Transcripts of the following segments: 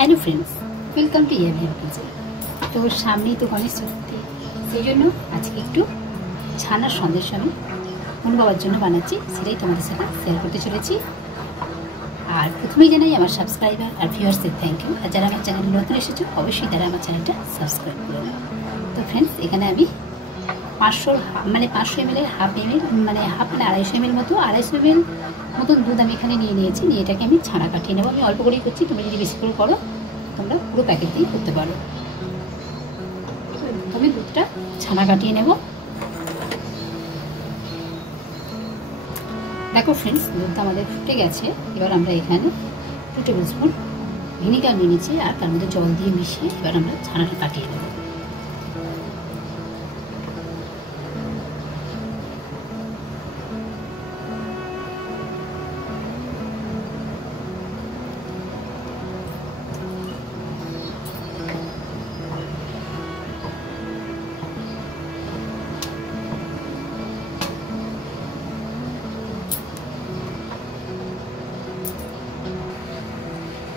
Hello friends, welcome to Yamiya kitchen. তো সামনেই তো গণেশ চতুর্থী, সেই জন্য আজকে একটু ছানার সন্দেশ আমি মন বাবার জন্য বানাচ্ছি, সেটাই তোমাদের সাথে শেয়ার করতে চলেছি। আর প্রথমেই জানাই আমার সাবস্ক্রাইবার আর ভিউয়ার্সদের থ্যাংক ইউ। আর যারা আমার চ্যানেলে নতুন এসেছো অবশ্যই তারা আমার চ্যানেলটা সাবস্ক্রাইব করে নাও। তো ফ্রেন্ডস, এখানে আমি 500 ml হাফ 250 ml মতো 250 ml মতন দুধ আমি এখানে নিয়ে নিয়েছি। নিয়ে এটাকে আমি ছানা কাটিয়ে নেবো। আমি অল্প করেই করছি, তোমরা যদি বেশি করে করো তোমরা পুরো প্যাকেট দিয়ে করতে পারো। প্রথমে দুধটা ছানা কাটিয়ে নেব। দেখো ফ্রেন্ডস, দুধটা আমাদের ফুটে গেছে। এবার আমরা এখানে 2 টেবিল স্পুন ভিনিগার নিয়ে নিচ্ছি আর তার মধ্যে জল দিয়ে মিশিয়ে এবার আমরা ছানাটা কাটিয়ে নেব।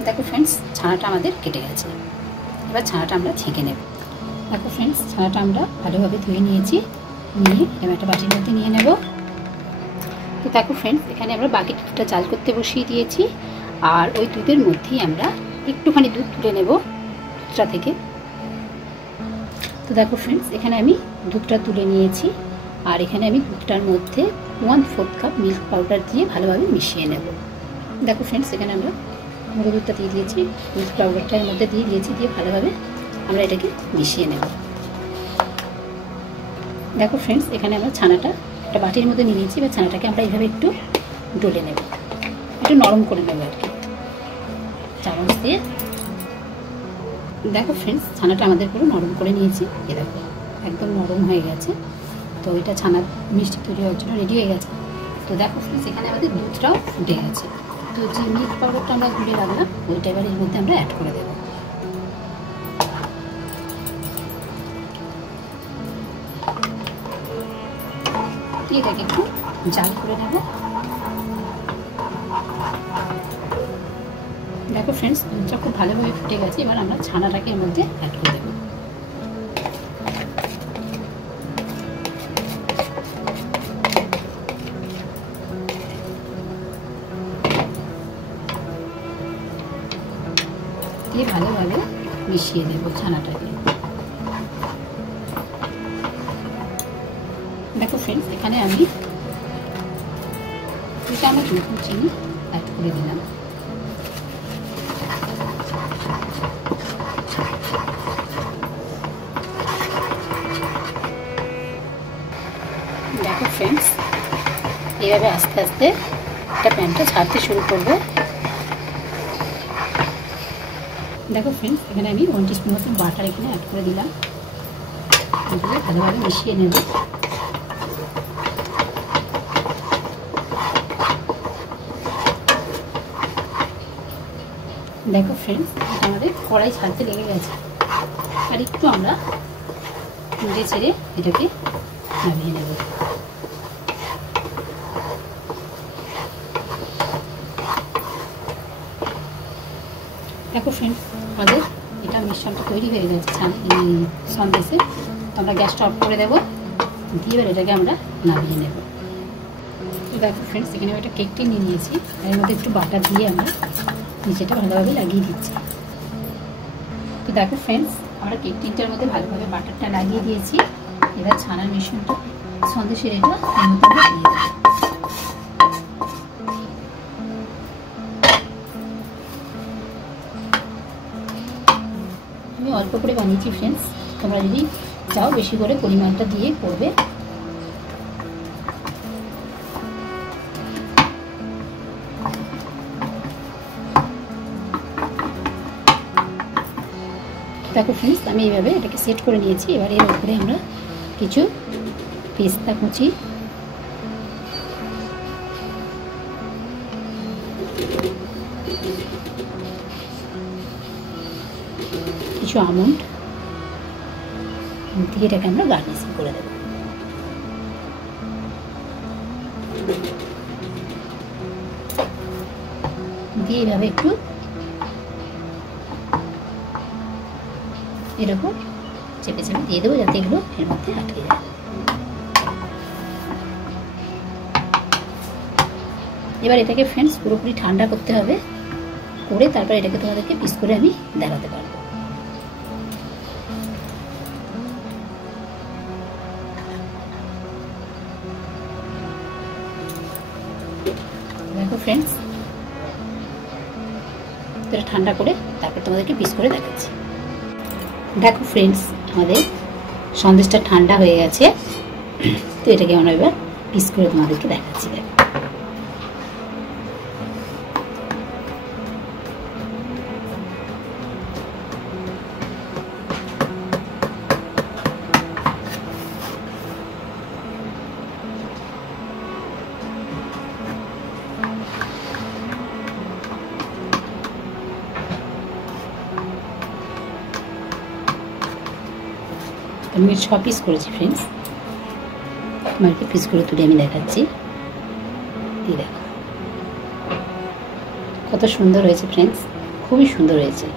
দেখো ফ্রেন্ডস, ছানাটা আমাদের কেটে গেছে। এবার ছানাটা আমরা ছেঁকে নেব। দেখো ফ্রেন্ডস, ছানাটা আমরা ভালোভাবে ধুয়ে নিয়েছি। নিয়ে এবার একটা বাটির মধ্যে নিয়ে নেব। তো দেখো ফ্রেন্ডস, এখানে আমরা বাকি দুধটা জাল করতে বসিয়ে দিয়েছি। আর ওই দুধের মধ্যেই আমরা একটুখানি দুধ তুলে নেব দুধটা থেকে। তো দেখো ফ্রেন্ডস, এখানে আমি দুধটা তুলে নিয়েছি। আর এখানে আমি দুধটার মধ্যে 1/4 কাপ মিল্ক পাউডার দিয়ে ভালোভাবে মিশিয়ে নেব। দেখো ফ্রেন্ডস, এখানে আমরা গুঁড়ো দুধটা দিয়ে দিয়েছি, মিল্ক পাউডারটার মধ্যে দিয়ে দিয়েছি, দিয়ে ভালোভাবে আমরা এটাকে মিশিয়ে নেব। দেখো ফ্রেন্ডস, এখানে আমরা ছানাটা একটা বাটির মধ্যে নিয়ে নিয়েছি। এবার ছানাটাকে আমরা এইভাবে একটু ডলে নেব, একটু নরম করে নেব আর কি চামচ দিয়ে। দেখো ফ্রেন্ডস, ছানাটা আমাদের পুরো নরম করে নিয়েছি। এ দেখো একদম নরম হয়ে গেছে। তো এটা ছানার মিষ্টি তৈরি হওয়ার জন্য রেডি হয়ে গেছে। তো দেখো ফ্রেন্ডস, এখানে আমাদের দুধটাও ফুটে গেছে। তো যে মিল্ক পাউডারটা আমরা গুলে রাখলাম ওইটা এবার এর মধ্যে আমরা অ্যাড করে দেব। এটাকে একটু জাল করে নেব। দেখো ফ্রেন্ডস, দুধটা খুব ভালোভাবে ফুটে গেছে। এবার আমরা ছানাটাকে এর মধ্যে অ্যাড করে দেব। দিয়ে ভালোভাবে মিশিয়ে দেব ছানাটাকে। দেখো ফ্রেন্ডস, এখানে আমি 2 চামচ নতুন চিনি অ্যাড করে দিলাম। দেখো ফ্রেন্ডস, এইভাবে আস্তে আস্তে একটা প্যানটা ছাড়তে শুরু করবে। দেখো ফ্রেন্ডস, এখানে আমি 1 টিস্পুন মতো বাটার এখানে অ্যাড করে দিলাম। ভালোভাবে মিশিয়ে নেব। দেখো ফ্রেন্ডস, আমাদের কড়াই ছাড়তে লেগে গেছে। আর একটু আমরা নেড়ে ছেড়ে এটাকে নামিয়ে নেব। দেখো ফ্রেন্ডস, আমাদের এটা মিশ্রণটা তৈরি হয়ে গেছে সন্দেশে। তো আমরা গ্যাসটা অফ করে দেবো, দিয়ে এবার এটাকে আমরা নামিয়ে নেব। তো দেখো ফ্রেন্ডস, এখানে আমি একটা কেক টিন নিয়ে নিয়েছি। এর মধ্যে একটু বাটার দিয়ে আমরা নিচেটা ভালোভাবে লাগিয়ে দিচ্ছি। তো দেখো ফ্রেন্ডস, আমরা কেক টিনটার মধ্যে ভালোভাবে বাটারটা লাগিয়ে দিয়েছি। এবার ছানার মিশ্রণটা সন্দেশের এটা এর মধ্যে আমরা দিয়ে দেবো। আমি অল্প করে বানিয়েছি ফ্রেন্ডস, তোমরা যদি চাও বেশি করে পরিমাণটা দিয়ে করবে। দেখো ফ্রেন্ডস, আমি এইভাবে এটাকে সেট করে নিয়েছি। এবার এর উপরে আমরা কিছু পেস্তা কুচি, কিছু আমন্ড দিয়ে এটাকে আমরা গার্নিশিং করে দেব। দিয়ে এইভাবে একটু এরকম চেপে চেপে দিয়ে দেবো যাতে এগুলো এর মধ্যে আটকে যায়। এবার এটাকে ফ্রেন্ডস পুরোপুরি ঠান্ডা করতে হবে, করে তারপর এটাকে তোমাদেরকে পিস করে আমি দেখাতে পারবো। দেখো ফ্রেন্ডস, এটা ঠান্ডা করে তারপর তোমাদেরকে পিস করে দেখাচ্ছি। দেখো ফ্রেন্ডস, আমাদের সন্দেশটা ঠান্ডা হয়ে গেছে, তো এটাকে আমরা এবার পিস করে তোমাদেরকে দেখাচ্ছি। আমি 6 পিস করেছি ফ্রেন্ডস, তোমাকে পিস করে তুলে আমি দেখাচ্ছি। এই দেখো কত সুন্দর হয়েছে ফ্রেন্ডস, খুবই সুন্দর হয়েছে।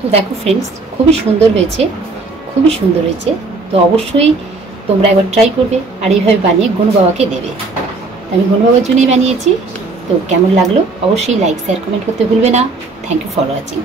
তো দেখো ফ্রেন্ডস, খুবই সুন্দর হয়েছে, খুবই সুন্দর হয়েছে। তো অবশ্যই তোমরা একবার ট্রাই করবে আর এইভাবে বানিয়ে গনু বাবাকে দেবে। আমি গনু বাবার জন্যই বানিয়েছি। তো কেমন লাগলো অবশ্যই লাইক শেয়ার কমেন্ট করতে ভুলবে না। Thank you for watching.